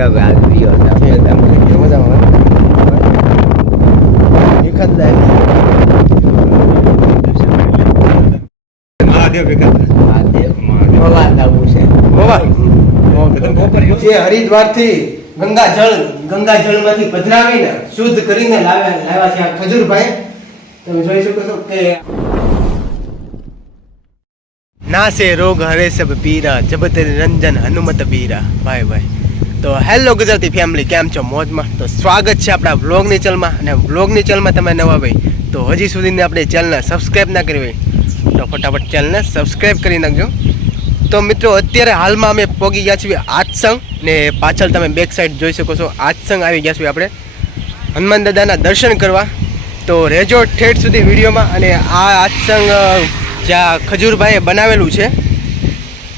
કે હવે આ વિડિયો મજામાં એકાદ મહાદેવ જે હરિદ્વારથી ગંગાજળમાંથી પધરાવીને શુદ્ધ કરીને લાવ્યા છે આ ખજૂરભાઈ. તમે જોઈ શકો છો કે નાસે રોગ હરે સબ પીરા જબત રંજન હનુમત બીરા. ભાઈ ભાઈ તો હેલો ગુજરાતી ફેમિલી, કેમ છો? મોજમાં? તો સ્વાગત છે આપણા વ્લોગની ચેનલમાં. અને વ્લોગની ચેનલમાં તમે નવા ભાઈ તો હજી સુધીની આપણે ચેનલને સબસ્ક્રાઈબ ના કરી હોય તો ફટાફટ ચેનલને સબસ્ક્રાઈબ કરી નાખજો. તો મિત્રો અત્યારે હાલમાં અમે પહોંચી ગયા છીએ આત્સંગ, ને પાછળ તમે બેક સાઈડ જોઈ શકો છો આત્સંગ આવી ગયા છીએ આપણે હનુમાન દાદાના દર્શન કરવા. તો રહેજો ઠેઠ સુધી વિડીયોમાં. અને આ આત્સંગ જ્યાં ખજૂરભાઈએ બનાવેલું છે,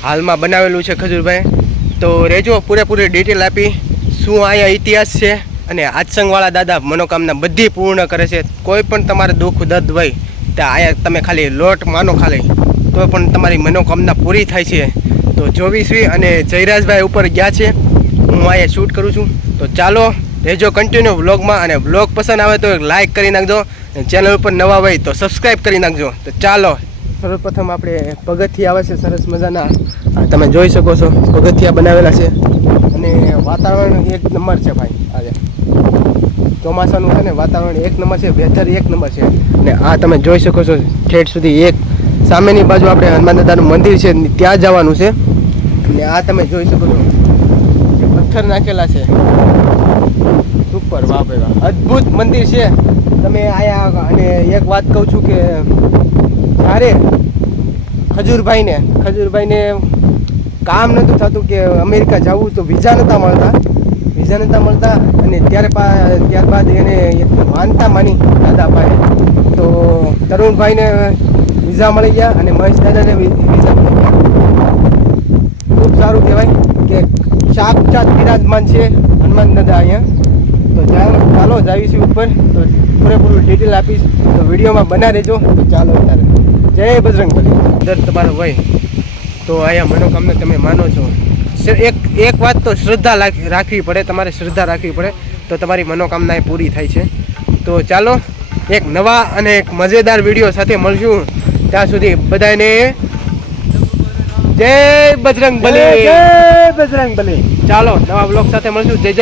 હાલમાં બનાવેલું છે ખજૂરભાઈ. તો રહેજો પૂરેપૂરી ડિટેલ આપી શું અહીંયા ઇતિહાસ છે. અને આત્સંગવાળા દાદા મનોકામના બધી પૂર્ણ કરે છે. કોઈ પણ તમારે દુઃખ દર્દ હોય ત્યાં અહીંયા તમે ખાલી લોટ માનો ખાલી તો પણ તમારી મનોકામના પૂરી થાય છે. તો જોવીશ્રી અને જયરાજભાઈ ઉપર ગયા છે, હું અહીંયા શૂટ કરું છું. તો ચાલો રહેજો કન્ટિન્યુ વ્લોગમાં. અને વ્લોગ પસંદ આવે તો લાઇક કરી નાખજો, અને ચેનલ ઉપર નવા હોય તો સબસ્ક્રાઈબ કરી નાખજો. તો ચાલો સર્વપ્રથમ આપણે પગથિયા આવે છે સરસ મજાના, તમે જોઈ શકો છો પગથિયા બનાવેલા છે. અને વાતાવરણ એક નંબર છે ભાઈ. આજે ચોમાસાનું છે ને, વાતાવરણ એક નંબર છે, વેધર એક નંબર છે. અને આ તમે જોઈ શકો છો ઠેઠ સુધી એક સામેની બાજુ આપણે હનુમાન દાદાનું મંદિર છે ત્યાં જવાનું છે. અને આ તમે જોઈ શકો છો કે પથ્થર નાખેલા છે, સુપર, વાહ ભાઈ વાહ, અદ્ભુત મંદિર છે. તમે આયા. અને એક વાત કહું છું કે જ્યારે ખજૂરભાઈને કામ નહોતું થતું કે અમેરિકા જવું, તો વિઝા નહોતા મળતા. અને ત્યારબાદ એને એક માનતા માની દાદા પાસે. તો તરુણભાઈને વિઝા મળી ગયા અને મહેશ દાદાને વિઝા મળી ગયા. ખૂબ સારું કહેવાય કે સાક્ષાત બિરાજમાન છે હનુમાન દાદા અહીંયા. તો ચાલો જાવીશું ઉપર, તો પૂરેપૂરું ડિટેલ આપીશ. તો વિડીયોમાં બના રહેજો. તો ચાલો અત્યારે જય બજરંગબલી. દર તમારો હોય તો અહીંયા મનોકામના તમે માનો છો. એક વાત તો શ્રદ્ધા રાખવી પડે, તમારે શ્રદ્ધા રાખવી પડે તો તમારી મનોકામના એ પૂરી થાય છે. તો ચાલો એક નવા અને એક મજેદાર વિડીયો સાથે મળશું. ત્યાં સુધી બધાને જય બજરંગબલી. ચાલો નવા બ્લોગ સાથે મળશું. જય જય